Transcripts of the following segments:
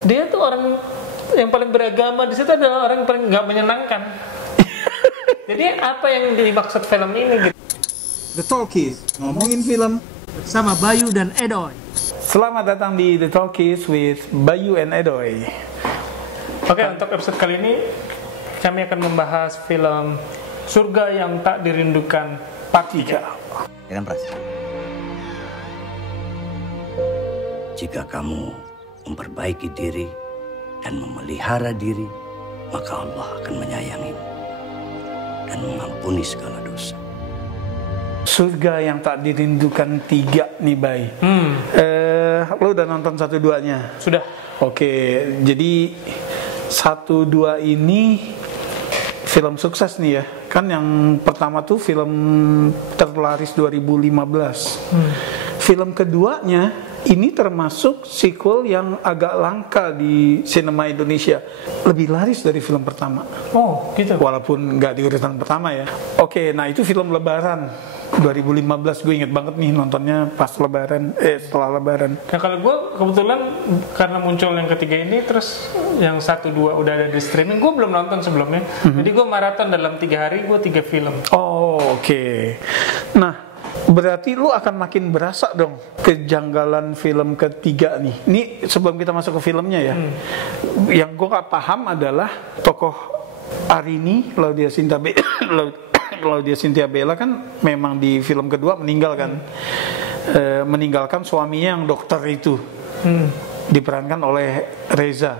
Dia tuh orang yang paling beragama di situ adalah orang yang paling nggak menyenangkan. Jadi apa yang dimaksud film ini gitu? The Talkies, ngomongin film sama Bayu dan Edoy. Selamat datang di The Talkies with Bayu and Edoy. Oke, untuk episode kali ini kami akan membahas film Surga yang Tak Dirindukan Part 3. Dengan Pras. Jika kamu memperbaiki diri dan memelihara diri, maka Allah akan menyayangimu dan mengampuni segala dosa. Surga yang Tak Dirindukan 3 nih, Bay. Lo udah nonton 1-2-nya? Sudah. Oke, jadi 1-2 ini film sukses nih ya. Kan yang pertama tuh film terlaris 2015. Film keduanya ini termasuk sequel yang agak langka di sinema Indonesia. Lebih laris dari film pertama. Oh, gitu. Walaupun nggak di urutan pertama ya. Oke, nah itu film Lebaran 2015. Gue inget banget nih nontonnya pas Lebaran, setelah Lebaran. Nah kalau gue kebetulan karena muncul yang ketiga ini, terus yang 1-2 udah ada di streaming, gue belum nonton sebelumnya. Jadi gue maraton dalam 3 hari, gue 3 film. Oh, oke. Nah, berarti lu akan makin berasa dong kejanggalan film ketiga nih. Ini sebelum kita masuk ke filmnya ya. Yang gue gak paham adalah tokoh Arini, Laudya Cynthia Bella kan memang di film kedua meninggal kan. Meninggalkan suaminya yang dokter itu. Diperankan oleh Reza.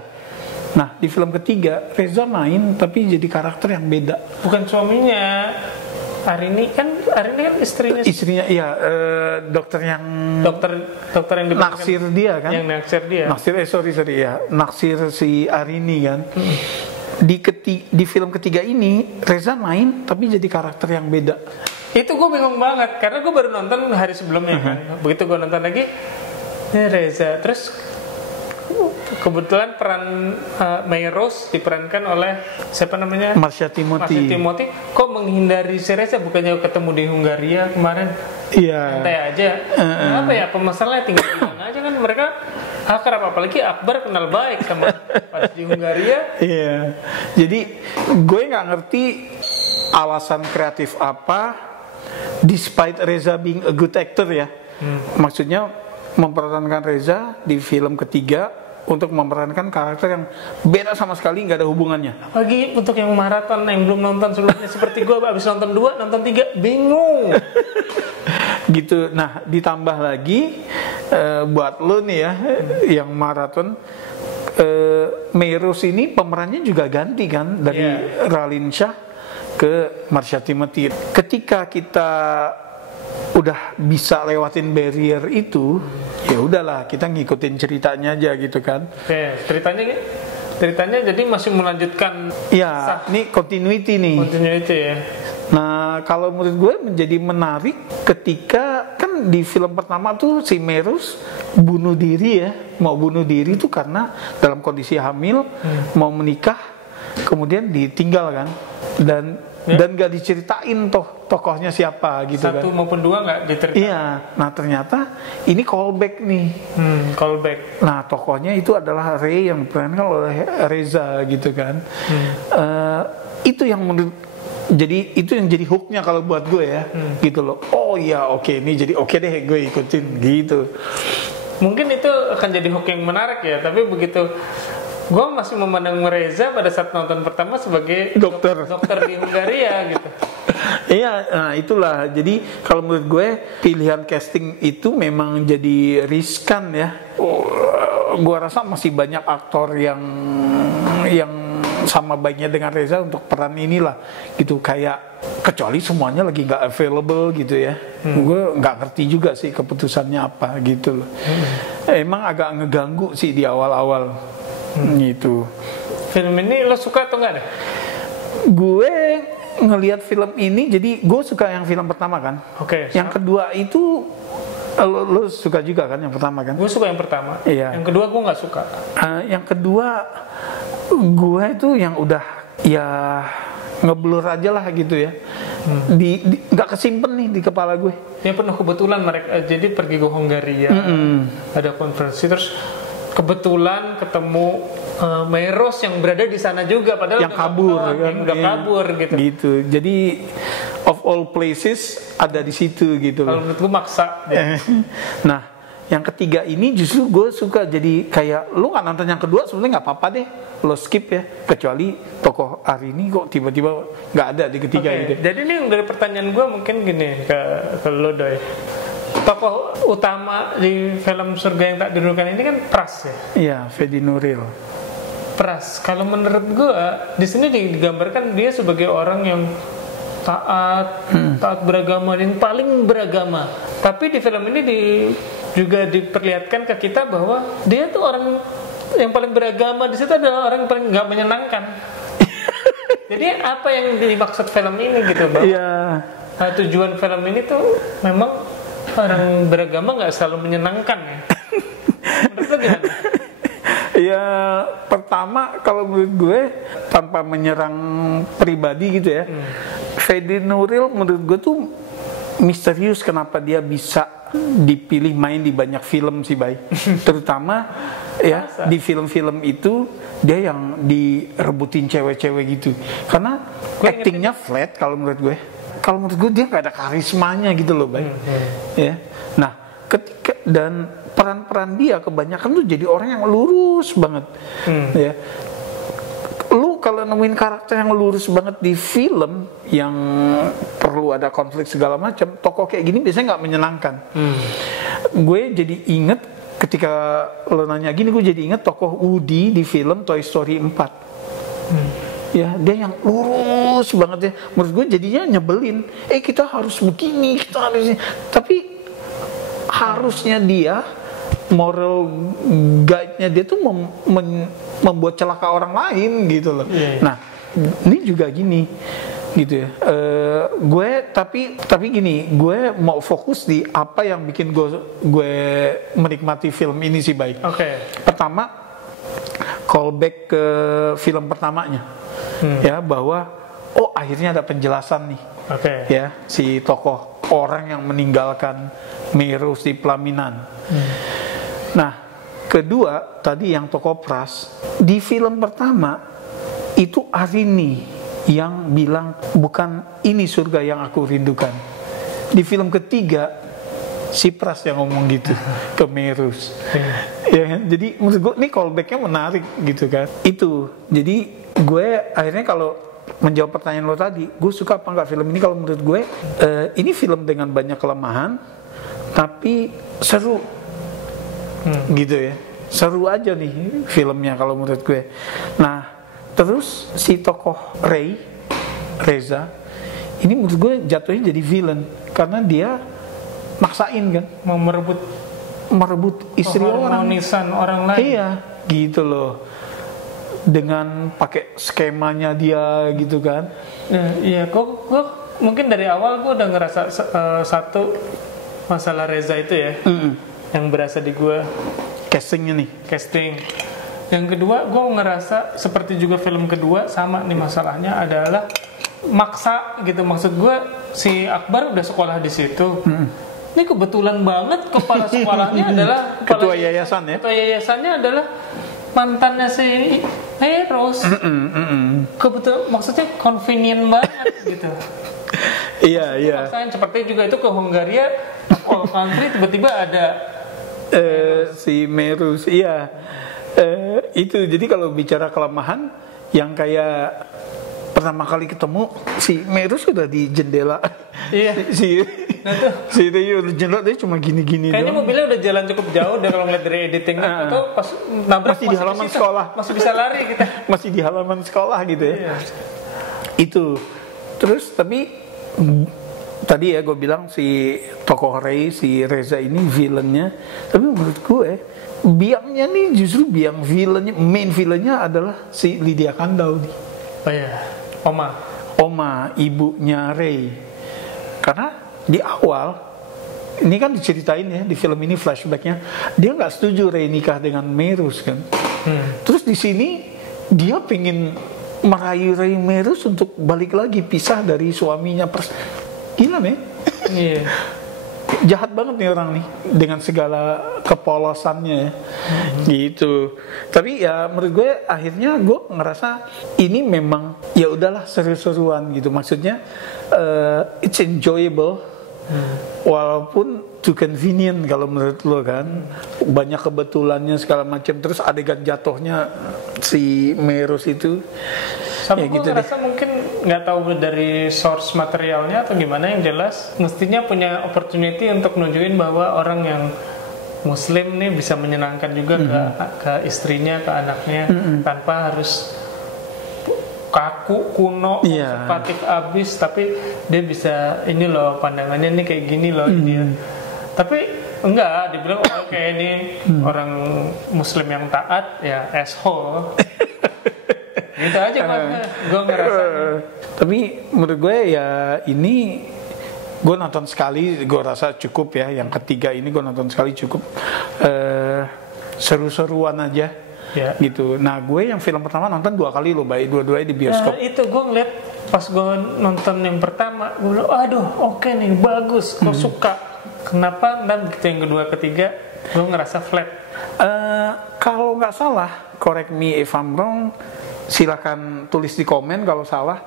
Nah, di film ketiga Reza main tapi jadi karakter yang beda. Bukan suaminya. Arini kan istrinya. Istrinya iya, dokter yang dokter yang naksir dia kan? Yang naksir dia. Naksir si Arini kan. Di film ketiga ini Reza main tapi jadi karakter yang beda. Itu gue bingung banget karena gue baru nonton hari sebelumnya kan. Begitu gue nonton lagi, ini Reza. Terus kebetulan peran Maya Rose diperankan oleh siapa namanya? Marsha Timothy. Kok menghindari si Reza, bukannya ketemu di Hungaria kemarin? Iya. Santai aja. Apa ya masalahnya, tinggal bilang aja kan mereka akrab, apalagi Akbar kenal baik sama pas di Hungaria. Iya. Jadi gue nggak ngerti alasan kreatif apa, despite Reza being a good actor ya. Maksudnya memperankan Reza di film ketiga untuk memerankan karakter yang beda sama sekali, nggak ada hubungannya. Lagi untuk yang maraton yang belum nonton sebelumnya seperti gue, abis nonton 2, nonton 3, bingung. Gitu. Nah, ditambah lagi buat lo nih ya yang maraton, Meros ini pemerannya juga ganti kan dari Raline Shah ke Marsha Timothy. Ketika kita udah bisa lewatin barrier itu, ya udahlah kita ngikutin ceritanya aja gitu kan. Oke, ceritanya jadi masih melanjutkan. Ya, ini continuity nih. Continuity ya. Nah, kalau menurut gue menjadi menarik ketika kan di film pertama tuh si Meros bunuh diri ya, mau bunuh diri tuh karena dalam kondisi hamil, mau menikah, kemudian ditinggal kan, dan gak diceritain tokohnya siapa gitu kan. 1 maupun 2 gak diceritain. Iya, nah ternyata ini callback nih. Callback. Nah tokohnya itu adalah Ray yang diperankan oleh Reza gitu kan. Itu yang itu yang jadi hooknya kalau buat gue ya, gitu loh. Oh iya, oke, ini jadi oke deh, gue ikutin gitu. Mungkin itu akan jadi hook yang menarik ya, tapi begitu gue masih memandang Reza pada saat nonton pertama sebagai dokter di Hungaria gitu. Iya, nah itulah. Jadi kalau menurut gue pilihan casting itu memang jadi riskan ya. Gue rasa masih banyak aktor yang sama baiknya dengan Reza untuk peran inilah gitu, kayak kecuali semuanya lagi nggak available gitu ya. Gue nggak ngerti juga sih keputusannya apa gitu loh. Emang agak ngeganggu sih di awal-awal gitu. Film ini lo suka atau nggak deh? Gue ngelihat film ini, jadi gue suka yang film pertama kan. Oke. Yang kedua itu lo suka juga kan yang pertama kan? Gue suka yang pertama. Iya. Yang kedua gue nggak suka. Yang kedua gue itu yang udah ya ngeblur aja lah gitu ya. Nggak kesimpen nih di kepala gue. Ya penuh kebetulan mereka jadi pergi ke Hungaria. Ada konferensi terus kebetulan ketemu Meros yang berada di sana juga, padahal yang kabur kan, yang udah kabur gitu. Gitu. Jadi of all places ada di situ gitu Kalau loh. menurut gue maksa. Nah, yang ketiga ini justru gue suka, jadi kayak lu nggak nonton yang kedua sebenarnya nggak apa-apa deh, lo skip ya, kecuali tokoh hari ini kok tiba-tiba nggak ada di ketiga Oke, gitu. jadi ini dari pertanyaan gue mungkin gini ke lo Doy. Tokoh utama di film Surga yang Tak Dirindukan ini kan Pras ya. Iya, Fedi Nuril. Pras, kalau menurut gue di sini digambarkan dia sebagai orang yang taat beragama, yang paling beragama. Tapi di film ini juga diperlihatkan ke kita bahwa dia tuh orang yang paling beragama di situ adalah orang yang paling nggak menyenangkan. Jadi apa yang dimaksud film ini gitu, Bang? Iya. Tujuan film ini tuh memang orang beragama nggak selalu menyenangkan ya. Menurut lo gimana? Ya, pertama kalau menurut gue tanpa menyerang pribadi gitu ya, Fedi Nuril menurut gue tuh misterius kenapa dia bisa dipilih main di banyak film sih, Bay. Terutama ya di film-film itu dia yang direbutin cewek-cewek gitu. Karena actingnya flat kalau menurut gue. Kalau menurut gue dia nggak ada karismanya gitu loh, Bay. Ya. Nah, ketika dan peran-peran dia kebanyakan tuh jadi orang yang lurus banget. Ya. Lu kalau nemuin karakter yang lurus banget di film yang perlu ada konflik segala macam, tokoh kayak gini biasanya nggak menyenangkan. Gue jadi inget ketika lo nanya gini, gue jadi inget tokoh Woody di film Toy Story 4. Ya, dia yang lurus banget ya. Menurut gue jadinya nyebelin. Kita harus begini, kita harus ini. Tapi harusnya dia, moral guide-nya dia tuh membuat celaka orang lain gitu loh. Nah, ini juga gini gitu ya. Gue tapi gini, gue mau fokus di apa yang bikin gue menikmati film ini sih, baik. Pertama, callback ke film pertamanya. Ya, bahwa akhirnya ada penjelasan nih. Ya, si tokoh orang yang meninggalkan Meros di pelaminan. Nah, kedua tadi yang tokoh Pras di film pertama itu Arini yang bilang bukan ini surga yang aku rindukan. Di film ketiga si Pras yang ngomong gitu ke Meros. Ya, jadi menurut gue ini callbacknya menarik gitu kan. Itu jadi gue akhirnya kalau menjawab pertanyaan lo tadi, gue suka apa enggak film ini? Kalau menurut gue ini film dengan banyak kelemahan tapi seru. Gitu ya, seru aja nih filmnya kalau menurut gue. Nah, terus si tokoh Reza ini menurut gue jatuhnya jadi villain karena dia maksain kan, mau merebut istri orang lain. Iya, gitu loh, dengan pakai skemanya dia gitu kan. Iya, gue mungkin dari awal gue udah ngerasa satu masalah Reza itu ya. Yang berasa di gue casting. Yang kedua, gue ngerasa seperti juga film kedua sama nih masalahnya adalah maksa gitu. Maksud gue si Akbar udah sekolah di situ. Ini kebetulan banget kepala sekolahnya adalah ketua yayasan ya. Ketua yayasannya adalah mantannya si Meros. Kebetulan, maksudnya convenient banget gitu. Iya. Seperti juga itu ke Hungaria, all country tiba-tiba ada si Meros, iya. Itu jadi kalau bicara kelemahan yang kayak pertama kali ketemu si Meros sudah di jendela. Iya. si Rio di jendela dia cuma gini-gini. Kayaknya mobilnya udah jalan cukup jauh dan kalau ngeliat dari editingnya atau pas nabrak masih di halaman sekolah. Masih bisa lari kita. Masih di halaman sekolah gitu ya. Iya. Itu. Terus tapi tadi ya gue bilang si tokoh si Reza ini villainnya, tapi menurut gue biangnya nih justru biang villainnya, main villainnya adalah si Lydia Kandau nih. Oh iya, Oma ibunya Ray. Karena di awal ini kan diceritain ya di film ini flashbacknya, dia nggak setuju Ray nikah dengan Meros kan. Terus di sini dia pengen merayu Ray Meros untuk balik lagi pisah dari suaminya. Gila nih. Iya. jahat banget nih orang nih dengan segala kepolosannya ya. Gitu. Tapi ya menurut gue akhirnya gue ngerasa ini memang ya udahlah seru-seruan gitu. Maksudnya it's enjoyable. Walaupun too convenient kalau menurut lo kan, banyak kebetulannya segala macam, terus adegan jatuhnya si Meros itu sama ya gue gitu ngerasa mungkin nggak tahu dari source materialnya atau gimana, yang jelas mestinya punya opportunity untuk nunjukin bahwa orang yang Muslim nih bisa menyenangkan juga ke istrinya, ke anaknya, tanpa harus kaku, kuno, konservatif abis, tapi dia bisa ini loh pandangannya nih kayak gini loh dia. Tapi enggak, dibilang oke ini orang Muslim yang taat ya asshole. Gitu aja gue ngerasa. Tapi menurut gue ya ini gue nonton sekali, gue rasa cukup ya. Yang ketiga ini gue nonton sekali cukup, seru-seruan aja. Ya. Gitu. Nah gue yang film pertama nonton 2 kali loh, baik dua-duanya di bioskop. Itu gue ngeliat pas gue nonton yang pertama, gue bilang aduh oke nih bagus, gue suka. Kenapa? Dan begitu yang kedua ketiga gue ngerasa flat. Kalau nggak salah, correct me if I'm wrong, silakan tulis di komen kalau salah.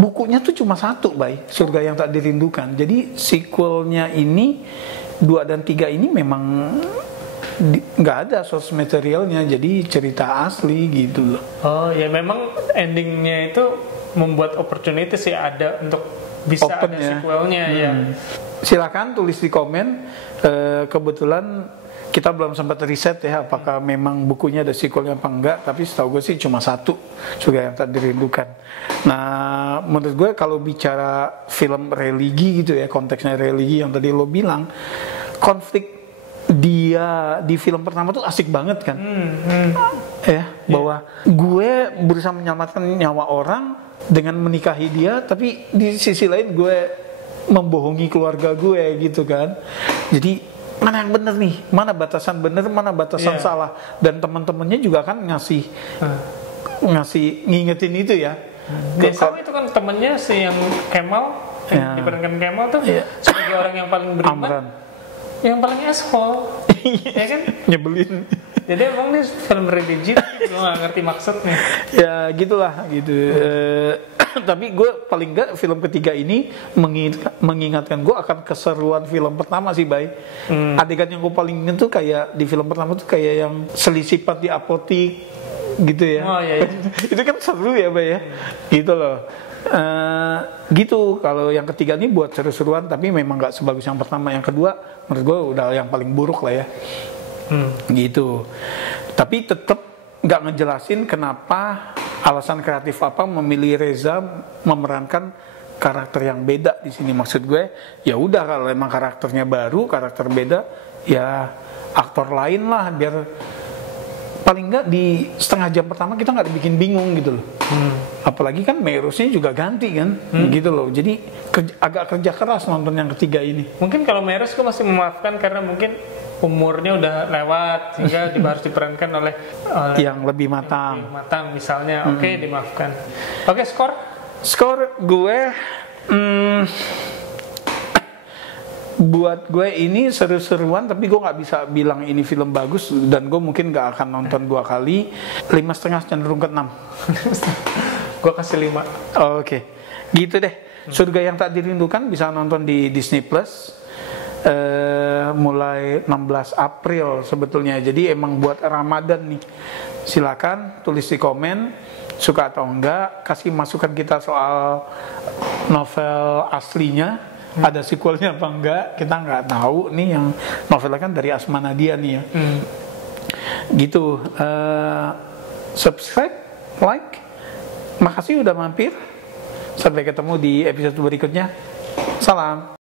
Bukunya tuh cuma 1, Bay, Surga Yang Tak Dirindukan. Jadi sequelnya ini 2 dan 3 ini memang nggak ada source materialnya, jadi cerita asli gitu loh. Oh ya, memang endingnya itu membuat opportunity sih ada untuk bisa open, ada sequelnya ya. Silakan tulis di komen. Kebetulan kita belum sempat riset ya apakah memang bukunya ada sequelnya apa enggak, tapi setahu gue sih cuma 1, Surga Yang Tak Dirindukan. Nah menurut gue kalau bicara film religi gitu ya, konteksnya religi yang tadi lo bilang, konflik dia di film pertama tuh asik banget kan, ya bahwa gue berusaha menyelamatkan nyawa orang dengan menikahi dia, tapi di sisi lain gue membohongi keluarga gue gitu kan. Jadi mana yang benar nih, mana batasan benar, mana batasan salah, dan teman-temannya juga kan ngasih ngingetin itu ya. Sama itu kan temennya si yang Kemal, yang diperankan Kemal tuh sebagai orang yang paling beriman. Amran. Yang paling asshole, ya kan? Nyebelin. Jadi emang nih film religi, gue gak ngerti maksudnya. Ya gitulah gitu. Tapi gue paling enggak film ketiga ini mengingatkan gue akan keseruan film pertama sih, Bay. Adegan yang gue paling ingat tuh kayak di film pertama tuh kayak yang selisipat di apotik gitu ya. Oh iya. Itu kan seru ya, Bay ya. Gitu loh. Gitu. Kalau yang ketiga ini buat seru-seruan, tapi memang nggak sebagus yang pertama. Yang kedua menurut gue udah yang paling buruk lah ya. Gitu. Tapi tetap nggak ngejelasin kenapa, alasan kreatif apa memilih Reza memerankan karakter yang beda di sini. Maksud gue ya udah, kalau emang karakternya baru, karakter beda, ya aktor lain lah, biar paling nggak di setengah jam pertama kita nggak dibikin bingung gitu loh. Apalagi kan Merosnya juga ganti kan, gitu loh. Jadi agak kerja keras nonton yang ketiga ini. Mungkin kalau Meros gue masih memaafkan karena mungkin umurnya udah lewat, sehingga harus diperankan oleh yang lebih matang. Lebih matang misalnya, oke, dimaafkan. Oke, skor gue buat gue ini seru-seruan, tapi gue nggak bisa bilang ini film bagus, dan gue mungkin nggak akan nonton 2 kali. 5,5 cenderung ke 6. Gue kasih 5. Oke. Gitu deh. Surga Yang Tak Dirindukan bisa nonton di Disney Plus mulai 16 April sebetulnya. Jadi emang buat Ramadan nih. Silakan tulis di komen suka atau enggak, kasih masukan kita soal novel aslinya, ada sequelnya apa enggak, kita nggak tahu nih. Yang novelnya kan dari Asma Nadia nih ya. Gitu. Subscribe, like. Makasih udah mampir. Sampai ketemu di episode berikutnya. Salam.